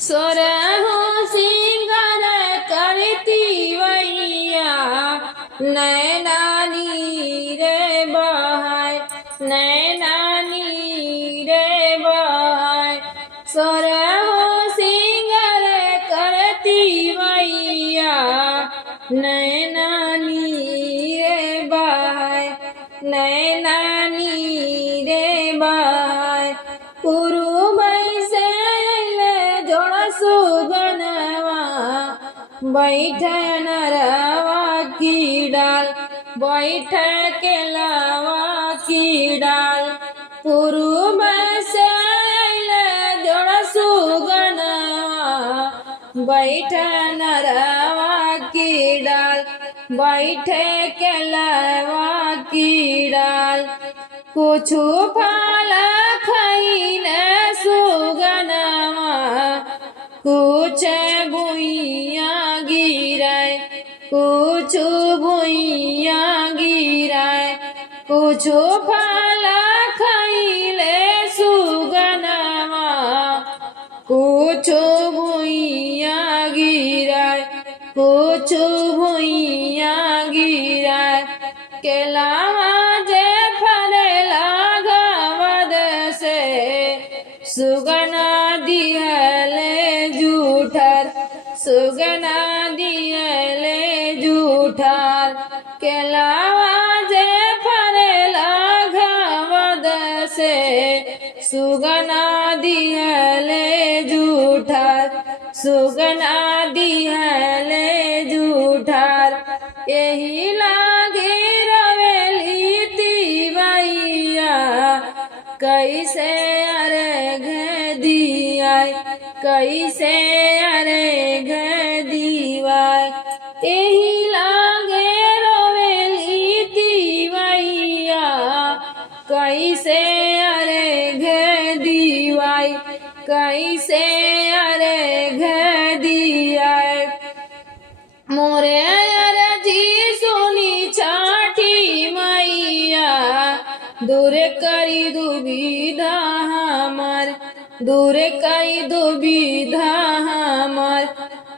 सोरहो सिंगार करती वैया नैना नीरे बहाय नैना नीरे बहाय। सोरहो सिंगार करती वैया नैना नीरे बहाय नैना नीरे बहाय। पूर्व से जोड़ सुगनवा बैठ नरवा की डाल बैठ के लावा की डाल। पूर्व से जोड़ सुगनवा बैठ नरवा की डाल बैठ के लावा की डाल। कुछ फल खैले सुगनवा कुछ भुइया गिराए कुछ भुइया गिराए। कुछ फल खैले सुगनवा कुछ भुइया गिराए कुछ भुइया गिराए। केलावा जे फरेला गवद से सुगना दिहले जूठर सुगना दिहले जूठर। केलावा जे फरेला गवद से सुगना दिहले जूठर सुगना दिहले जूठर। यही लागे रवेली तिवैया कैसे अर्घ दियाय कैसे अर्घ दिवाय। यही लागे रवेली तिवैया कैसे अर्घ दिवाय कैसे अर्घ दियाय। मोरे अरजी सुनी छठी मैया दूर करी दुविधा हमार दूर करी दुविधा हमार।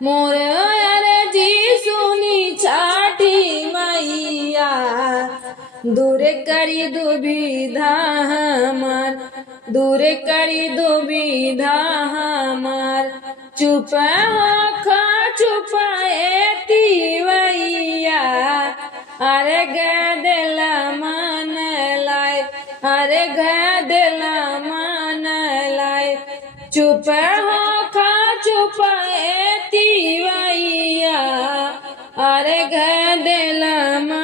मोर अरजी सुनी छठी मैया दूर करी दुविधा हमार दूर करी दुविधा हमार। चुप होखा चुपाए तिवैया अर्घ देला मन लाय अर्घ देला मन लाय। चुप होखा चुपाए तिवैया अर्घ देला मन